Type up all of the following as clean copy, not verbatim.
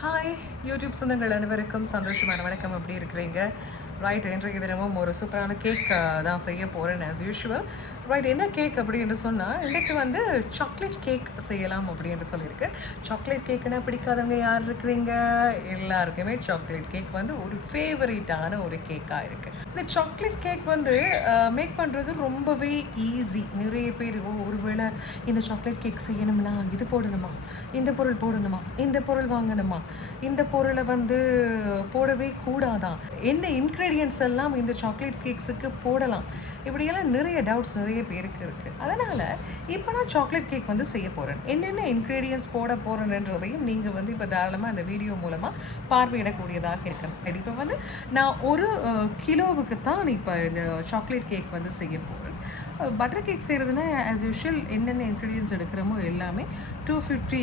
Hi YouTube சொந்தங்கள் அனைவருக்கும் சந்தோஷமான வணக்கம். எப்படி இருக்கிறீங்க? ரைட், இன்றைக்கு தினமும் ஒரு சூப்பரான கேக் தான் செய்ய போகிறேன் ஆஸ் யூஷுவல். ரைட், என்ன கேக் அப்படின்னு சொன்னால் இன்றைக்கு வந்து சாக்லேட் கேக் செய்யலாம் அப்படின்னு சொல்லியிருக்கு. சாக்லேட் கேக்குன்னா பிடிக்காதவங்க யார் இருக்கிறீங்க? எல்லாருக்குமே சாக்லேட் கேக் வந்து ஒரு ஃபேவரட்டான ஒரு கேக்காக இருக்குது. இந்த சாக்லேட் கேக் வந்து மேக் பண்ணுறது ரொம்பவே ஈஸி. நிறைய பேர் ஒருவேளை இந்த சாக்லேட் கேக் செய்யணும்னா இது போடணுமா, இந்த பொருள் போடணுமா, இந்த பொருள் வாங்கணுமா, இந்த பொருளை வந்து போடவே கூடாதான், என்ன இன்க்ரீடியன்ட்ஸ் எல்லாம் இந்த சாக்லேட் கேக்ஸுக்கு போடலாம், இப்படியெல்லாம் நிறைய டவுட்ஸ் நிறைய பேருக்கு இருக்குது. அதனால் இப்போ நான் சாக்லேட் கேக் வந்து செய்ய போகிறேன். என்னென்ன இன்க்ரீடியன்ட்ஸ் போட போகிறேன்றதையும் நீங்கள் வந்து இப்போ தாராளமாக இந்த வீடியோ மூலமாக பார்வையிடக்கூடியதாக இருக்கணும். இப்போ வந்து நான் ஒரு கிலோவுக்கு தான் இப்போ இந்த சாக்லேட் கேக் வந்து செய்ய போகிறேன். பட்டர் கேக் செய்கிறதுனா ஆஸ் யூஷுவல் என்னென்ன இன்க்ரீடியன்ட்ஸ் எடுக்கிறோமோ எல்லாமே 250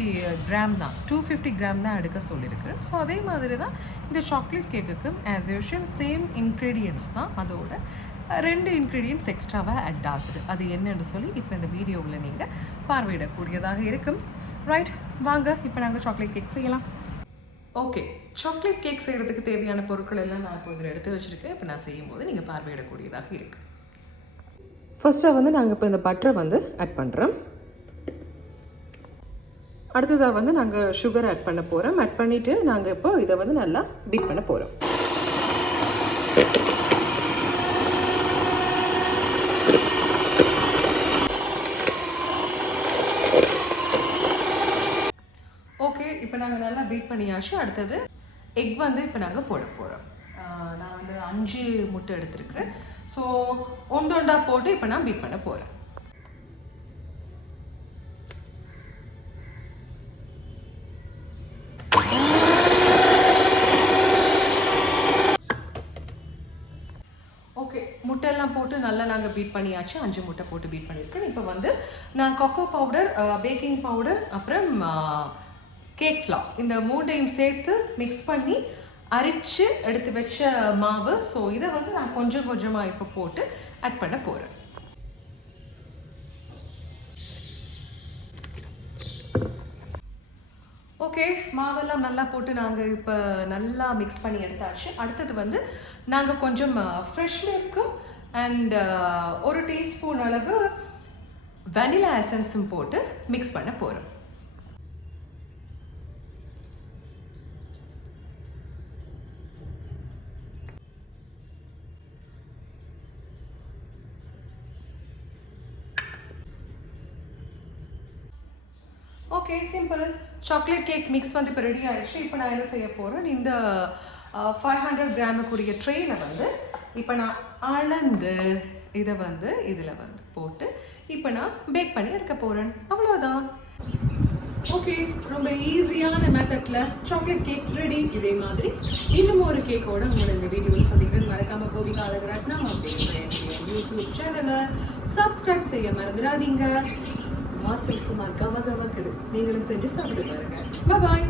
கிராம் தான் 250 கிராம் தான் எடுக்க சொல்லியிருக்கிறேன். ஸோ அதே மாதிரி தான் இந்த சாக்லேட் கேக்குக்கும் ஆஸ் யூஷுவல் சேம் இன்க்ரீடியன்ட்ஸ் தான். அதோட 2 இன்க்ரீடியன்ட்ஸ் எக்ஸ்ட்ராவாக ஆட் ஆகுது. அது என்னன்னு சொல்லி இப்போ இந்த வீடியோவில் நீங்கள் பார்வையிடக்கூடியதாக இருக்கும். ரைட், வாங்க இப்போ நாங்கள் சாக்லேட் கேக் செய்யலாம். ஓகே, சாக்லேட் கேக் செய்கிறதுக்கு தேவையான பொருட்கள் எல்லாம் நான் இப்போ இதில் எடுத்து வச்சுருக்கேன். இப்போ நான் செய்யும்போது நீங்கள் பார்வையிடக்கூடியதாக இருக்குது. ஃபர்ஸ்ட்டாக வந்து நாங்கள் இப்போ இந்த பட்டரை வந்து ஆட் பண்ணுறோம். அடுத்ததாக வந்து நாங்கள் சுகர் ஆட் பண்ண போகிறோம். ஆட் பண்ணிவிட்டு நாங்கள் இப்போ இதை வந்து நல்லா பீட் பண்ண போகிறோம். ஓகே, இப்போ நாங்கள் நல்லா பீட் பண்ணியாச்சு. அடுத்தது எக் வந்து இப்போ நாங்கள் போட போகிறோம். நான் வந்து 5 முட்டை எடுத்துருக்கிறேன். ஸோ ஒன்றா போட்டு இப்போ நான் பீட் பண்ண போகிறேன். ஓகே, முட்டையெல்லாம் போட்டு நல்லா நாங்கள் பீட் பண்ணியாச்சு. 5 முட்டை போட்டு பீட் பண்ணியிருக்கேன். இப்போ வந்து நான் கொக்கோ பவுடர், பேக்கிங் பவுடர், அப்புறம் கேக் ஃப்ளார் இந்த 3ஐயும் சேர்த்து மிக்ஸ் பண்ணி அரைச்சு எடுத்து வச்ச மாவு. ஸோ இதை வந்து நான் கொஞ்சம் கொஞ்சமாக இப்போ போட்டு ஆட் பண்ண போகிறேன். ஓகே, மாவெல்லாம் நல்லா போட்டு நாங்கள் இப்போ நல்லா மிக்ஸ் பண்ணி எடுத்தாச்சு. அடுத்தது வந்து நாங்கள் கொஞ்சம் ஃப்ரெஷ் மில்க்கும் அண்ட் 1 டீஸ்பூன் அளவு வெனிலா எசன்ஸும் போட்டு மிக்ஸ் பண்ண போகிறோம். Okay, simple chocolate cake mix வந்து இப்போ ரெடி ஆகிடுச்சு. இப்போ நான் என்ன செய்ய போகிறேன், இந்த 500 கிராமுக்குரிய ட்ரேயில் வந்து இப்போ நான் அளந்து இதை வந்து இதில் வந்து போட்டு இப்போ நான் பேக் பண்ணி எடுக்க போகிறேன். அவ்வளோதான். ஓகே, ரொம்ப ஈஸியான மெத்தடில் சாக்லேட் கேக் ரெடி. இதே மாதிரி இன்னும் ஒரு கேக்கோட உங்களை இந்த வீடியோவில் சந்திக்கிறேன். மறக்காம கோபிகா அழகரத்னா அப்படின்ற யூடியூப் சேனலை சப்ஸ்கிரைப் செய்ய மறந்துடாதீங்க. வாசல் சும்மா கமகமக்குது. நீங்களும் செஞ்சு சாப்பிட்டு பாருங்க. பாய்.